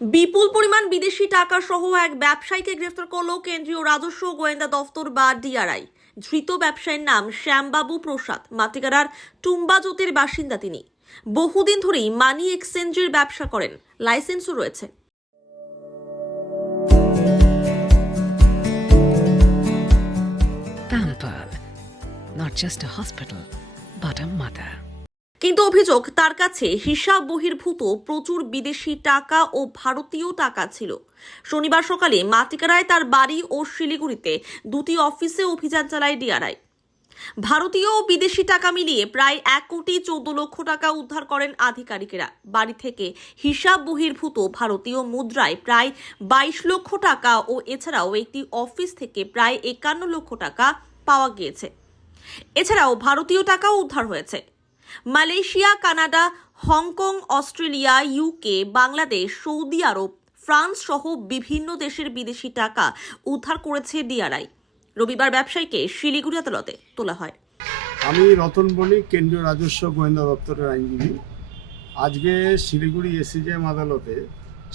বিপুল পরিমাণ বিদেশি টাকা সহ এক ব্যবসায়ীকে গ্রেফতার করল কেন্দ্রীয় রাজস্ব গোয়েন্দা দফতর বা ডিআরআই। ধৃত ব্যবসায়ীর নাম শ্যামবাবু প্রসাদ, মাটিগাড়ার টুম্বাজোতের বাসিন্দা তিনি। বহুদিন ধরেই মানি এক্সচেঞ্জের ব্যবসা করেন, লাইসেন্সও রয়েছে। Pampered, not just a hospital, but a mother. কিন্তু অভিযোগ, তার কাছে হিসাব বহির্ভূত প্রচুর বিদেশি টাকা ও ভারতীয় টাকা ছিল। শনিবার সকালে মাটিগাড়ায় তার বাড়ি ও শিলিগুড়িতে দুটি অফিসে অভিযান চালায় ডিআরআই। ভারতীয় ও বিদেশি টাকা মিলিয়ে প্রায় 1,14,00,000 টাকা উদ্ধার করেন আধিকারিকেরা। বাড়ি থেকে হিসাব বহির্ভূত ভারতীয় মুদ্রায় প্রায় 22 লক্ষ টাকা ও এছাড়াও একটি অফিস থেকে প্রায় 51 লক্ষ টাকা পাওয়া গিয়েছে। এছাড়াও ভারতীয় টাকাও উদ্ধার হয়েছে। Malaysia, Canada, Hong Kong, Australia, UK, Bangladesh, Saudi Arab, France সহ বিভিন্ন দেশের বিদেশি টাকা উদ্ধার করেছে ডিআরআই। রবিবার ব্যবসায়ীকে শিলিগুড়ি আদালতে তোলা হয়। আমি রতন বণিক, কেন্দ্রীয় রাজস্ব গোয়েন্দা দপ্তরের আইনজীবী। আজকে শিলিগুড়ি এসিজেএম আদালতে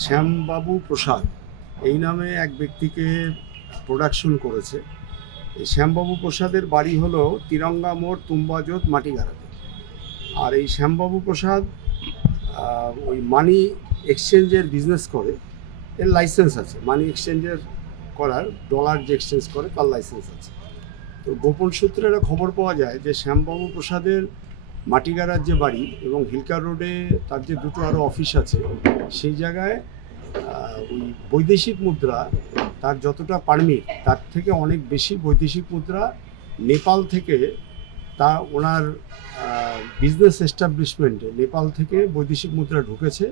শ্যামবাবু প্রসাদ এই নামে এক ব্যক্তিকে প্রোডাকশন করেছে। এই শ্যামবাবু প্রসাদের বাড়ি হলো তিরঙ্গা মোড়, তুম্বাজোত, মাটিগাড়াতে। আর এই শ্যামবাবু প্রসাদ ওই মানি এক্সচেঞ্জের বিজনেস করে, এর লাইসেন্স আছে। মানি এক্সচেঞ্জের করার, ডলার যে এক্সচেঞ্জ করে তার লাইসেন্স আছে। তো গোপন সূত্রে একটা খবর পাওয়া যায় যে শ্যামবাবু প্রসাদের মাটিগাড়ার যে বাড়ি এবং হিলকার রোডে তার যে দুটো আরও অফিস আছে, সেই জায়গায় ওই বৈদেশিক মুদ্রা, তার যতটা পারমিট তার থেকে অনেক বেশি বৈদেশিক মুদ্রা নেপাল থেকে, তা ওনার বিজনেস এস্টাবলিশমেন্টে নেপাল থেকে বৈদেশিক মুদ্রা ঢুকেছে,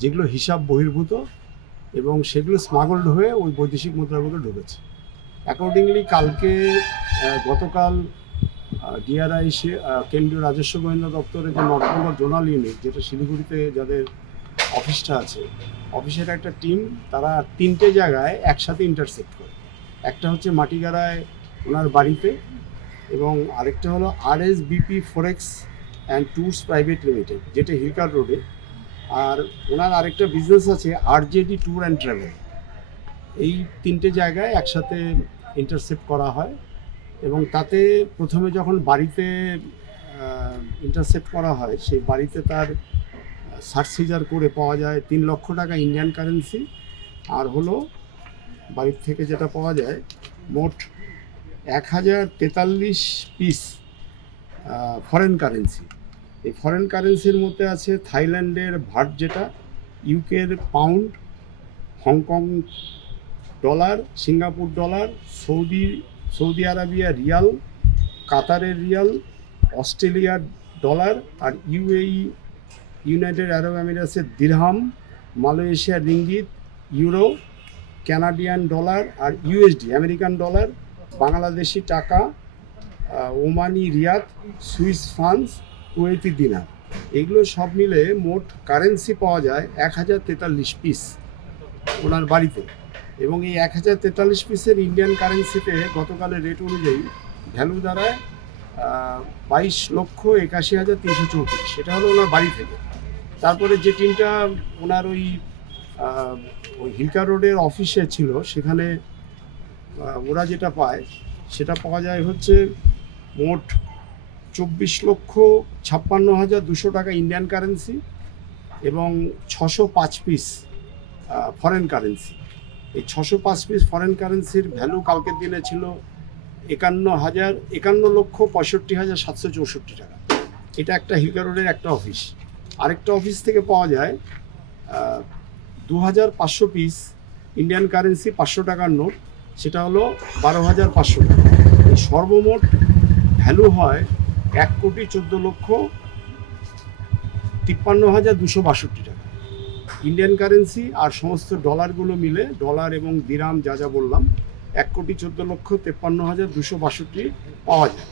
যেগুলো হিসাব বহির্ভূত এবং সেগুলো স্মাগলড হয়ে ওই বৈদেশিক মুদ্রাগুলো ঢুকেছে। অ্যাকর্ডিংলি গতকাল ডিআরআই কেন্দ্রীয় রাজস্ব গোয়েন্দা দপ্তরের যে নর্থবেঙ্গল জোনাল ইউনিট, যেটা শিলিগুড়িতে যাদের অফিসটা আছে, অফিসের একটা টিম, তারা 3টে জায়গায় একসাথে ইন্টারসেপ্ট করে। একটা হচ্ছে মাটিগাড়ায় ওনার বাড়িতে, এবং আরেকটা হলো RSBP forex and tours private limited, যেটা হিলকার রোডে। আর ওনার আরেকটা বিজনেস আছে RJD ট্যুর অ্যান্ড ট্রাভেল। এই 3টে জায়গায় একসাথে ইন্টারসেপ্ট করা হয়। এবং তাতে প্রথমে যখন বাড়িতে ইন্টারসেপ্ট করা হয়, সেই বাড়িতে তার সার্চ সিজার করে পাওয়া যায় 3 লক্ষ টাকা ইন্ডিয়ান কারেন্সি, আর হলো বাড়ির থেকে যেটা পাওয়া যায় মোট 1043 পিস ফরেন কারেন্সি। এই ফরেন কারেন্সির মধ্যে আছে থাইল্যান্ডের ভাট, যেটা ইউকের pound, Hong Kong dollar, Singapore dollar, Saudi Arabia riyal, কাতারের রিয়াল, অস্ট্রেলিয়ার ডলার, আর ইউনাইটেড আরব আমিরাতের দিরহাম, মালয়েশিয়ার রিঙ্গিত, ইউরো, কানাডিয়ান ডলার, আর USD American dollar, Bangladeshi taka, Omani riyal, Swiss francs, Kuwaiti dinar. এগুলো সব মিলে মোট কারেন্সি পাওয়া যায় 1043 পিস ওনার বাড়িতে। এবং এই 1043 পিসের ইন্ডিয়ান কারেন্সিতে গতকালের রেট অনুযায়ী ভ্যালু দাঁড়ায় 22,81,334। সেটা হলো ওনার বাড়ি থেকে। তারপরে যে টিমটা ওনার ওই হিলকার রোডের অফিসে ছিল, সেখানে ওরা যেটা পায় সেটা পাওয়া যায় হচ্ছে মোট 24,56,200 টাকা ইন্ডিয়ান কারেন্সি এবং 605 পিস ফরেন কারেন্সি। এই 605 পিস ফরেন কারেন্সির ভ্যালু কালকের দিনে ছিল 51,65,764 টাকা। এটা একটা হিলকার রোডের একটা অফিস। আরেকটা অফিস থেকে পাওয়া যায় 2,500 পিস ইন্ডিয়ান কারেন্সি 500 টাকার নোট, সেটা হলো 12,500 টাকা। এই সর্বমোট ভ্যালু হয় 1,14,53,262 টাকা ইন্ডিয়ান কারেন্সি। আর সমস্ত ডলারগুলো মিলে, ডলার এবং দিরহাম যা যা বললাম, 1,14,53,262 পাওয়া যায়।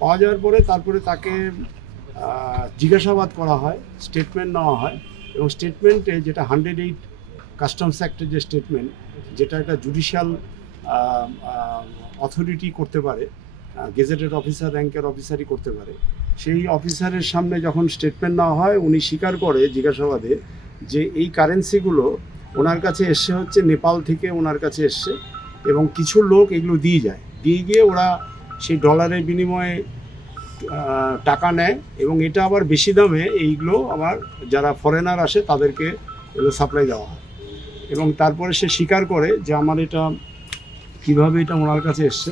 পাওয়া যাওয়ার পরে তারপরে তাকে জিজ্ঞাসাবাদ করা হয়, স্টেটমেন্ট নেওয়া হয়, এবং স্টেটমেন্টে যেটা 108 কাস্টমস অ্যাক্টের যে স্টেটমেন্ট, যেটা একটা জুডিশিয়াল অথরিটি করতে পারে, গেজেটেড অফিসার র্যাঙ্কের অফিসারই করতে পারে, সেই অফিসারের সামনে যখন স্টেটমেন্ট নেওয়া হয়, উনি স্বীকার করে জিজ্ঞাসাবাদে যে এই কারেন্সিগুলো ওনার কাছে এসছে হচ্ছে নেপাল থেকে ওনার কাছে এসছে, এবং কিছু লোক এগুলো দিয়ে যায়, দিয়ে গিয়ে ওরা সেই ডলারের বিনিময়ে টাকা নেয়, এবং এটা আবার বেশি দামে এইগুলো আবার যারা ফরেনার আসে তাদেরকে এগুলো সাপ্লাই দেওয়া হয়। এবং তারপরে সে স্বীকার করে যে আমার এটা কীভাবে এটা ওনার কাছে এসছে।